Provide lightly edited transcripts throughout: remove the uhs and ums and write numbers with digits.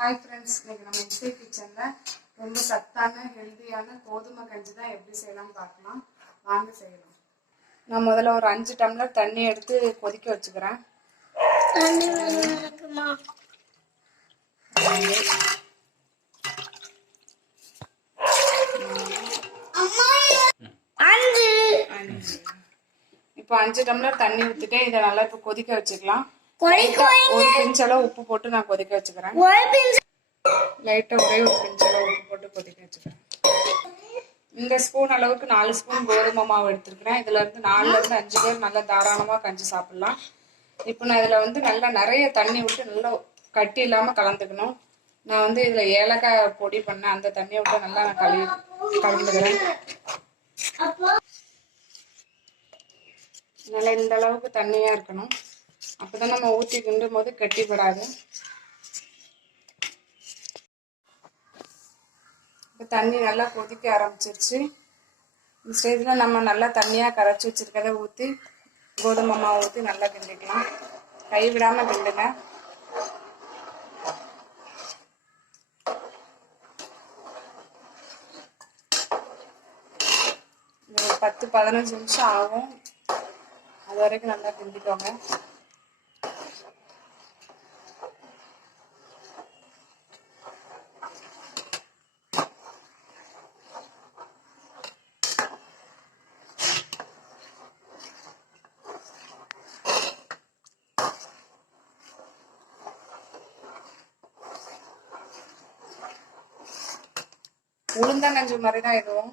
Hi friends, இன்னைக்கு நம்ம இன்ஸ்டே கிச்சனில் ரொம்ப சத்தான ஹெல்த்தியான கோதுமை கஞ்சி தான் எப்படி செய்யலாம்னு பார்க்கலாம். வாங்க செய்யலாம். நான் முதல்ல ஒரு 5 டம்ளர் தண்ணி எடுத்து கொதிக்க வச்சுக்கிறேன். இப்போ 5 டம்ளர் தண்ணி ஊற்றிட்டு இதை நல்லா இப்போ கொதிக்க வச்சுக்கலாம். ஒரு பிஞ்ச் அளவு உப்பு போட்டு நான் கொதிக்க வச்சுக்கிறேன். லைட்டா ஒரே ஒரு பிஞ்ச் அளவு உப்பு போட்டு கொதிக்க வச்சுக்கிறேன். இந்த ஸ்பூன் அளவுக்கு 4 ஸ்பூன் கோதுமை மாவு எடுத்துருக்கிறேன். இதுல இருந்து 4ல இருந்து 5 பேர் நல்லா தாராளமா கஞ்சி சாப்பிடலாம். இப்போ நான் இதுல வந்து நல்லா நிறைய தண்ணி விட்டு நல்லா கட்டி இல்லாம கலந்துக்கணும். நான் வந்து இதுல ஏலக்காய் பொடி பண்ணேன். அந்த தண்ணியை விட்டு நல்லா நான் கலந்துக்கிறேன். நல்லா இந்த அளவுக்கு தண்ணியா இருக்கணும். அப்பதான் நம்ம ஊற்றி கிண்டும் போது கட்டிப்படாது. இப்போ தண்ணி நல்லா கொதிக்க ஆரம்பிச்சிருச்சு. இந்த ஸ்டேஜில் நம்ம நல்லா தண்ணியாக கரைச்சி வச்சிருக்கதை ஊற்றி கோதுமை மாவு ஊற்றி நல்லா கிண்டிக்கலாம். கைவிடாமல் கிண்டுங்க. ஒரு 10-15 நிமிஷம் ஆகும். அது வரைக்கும் நல்லா கிண்டிக்கோங்க. உளுந்தங்கஞ்சி மாதிரி தான் இதுவும்.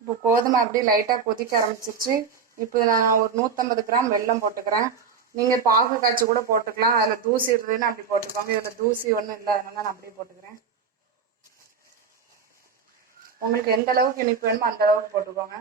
இப்போ கோதுமை அப்படியே லைட்டாக கொதிக்க ஆரம்பிச்சிருச்சு. இப்போ நான் ஒரு 150 கிராம் வெல்லம் போட்டுக்கிறேன். நீங்கள் பாகு காய்ச்சி கூட போட்டுக்கலாம். அதில் தூசி இருந்ததுன்னு அப்படி போட்டுக்கோங்க. இதில் தூசி ஒன்றும் இல்லை, அதனால நான் அப்படியே போட்டுக்கிறேன். உங்களுக்கு எந்த அளவுக்கு இனிப்பு வேணுமோ அந்த அளவுக்கு போட்டுக்கோங்க.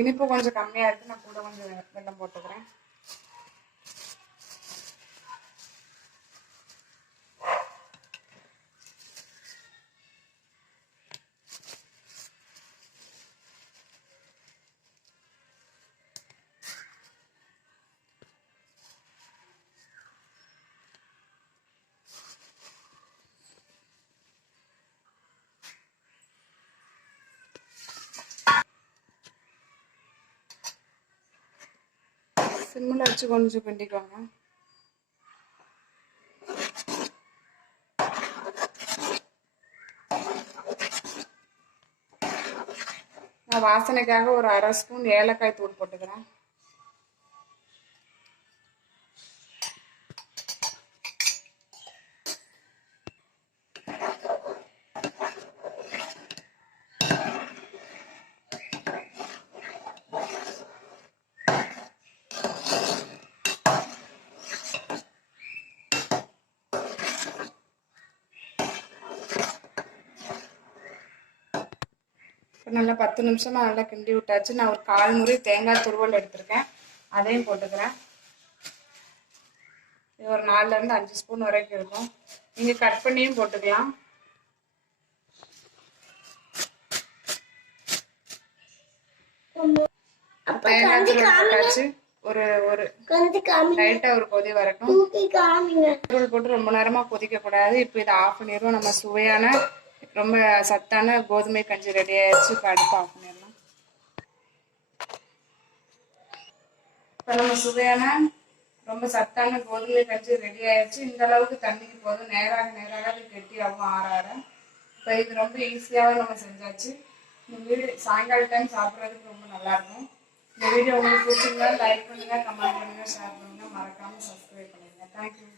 இனிப்பு கொஞ்சம் கம்மியா இருக்கு, நான் கூட கொஞ்சம் வெல்லம் போட்டுக்கிறேன். சிம்மில் வச்சு கொஞ்சம் கிண்டிக்கோங்க. நான் வாசனைக்காக ஒரு 1/2 ஸ்பூன் ஏலக்காய் தூள் போட்டுக்கிறேன். நல்லா 10 நிமிஷமா நல்லா கிண்டி விட்டாச்சு. நான் ஒரு 1/4 முறை தேங்காய் துருவல் எடுத்திருக்கேன், அதையும் போட்டுக்கிறேன். இது ஒரு 4ல இருந்து 5 ஸ்பூன் வரைக்கும் இருக்கும். நீங்க கட் பண்ணியும் போட்டுக்கலாம். தேங்காய் துருவல் போட்டாச்சு. ஒரு லைட்டா ஒரு கொதி வரட்டும். துருவல் போட்டு ரொம்ப நேரமா கொதிக்க கூடாது. இப்போ இதை ஆஃப் பண்ணிடுவோம். நம்ம சுவையான ரொம்ப சத்தான கோதுமை கஞ்சி ரெடி ஆயிடுச்சு. இப்போ அடுப்பு ஆஃப் பண்ணிடலாம். இப்போ நம்ம சுவையான ரொம்ப சத்தான கோதுமை கஞ்சி ரெடி ஆயிடுச்சு. இந்த அளவுக்கு தண்ணிக்கு போதும். நேராக அது கெட்டியாகவும் ஆற. இப்போ இது ரொம்ப ஈஸியாகவும் நம்ம செஞ்சாச்சு. இந்த வீடு சாயங்கால டைம் சாப்பிட்றதுக்கு ரொம்ப நல்லா இருக்கும். இந்த வீடியோ உங்களுக்கு பிடிச்சிருந்தா லைக் பண்ணுங்க, கமெண்ட் பண்ணுங்க, ஷேர் பண்ணுங்க, மறக்காம சப்ஸ்கிரைப் பண்ணுங்க. தேங்க்யூ.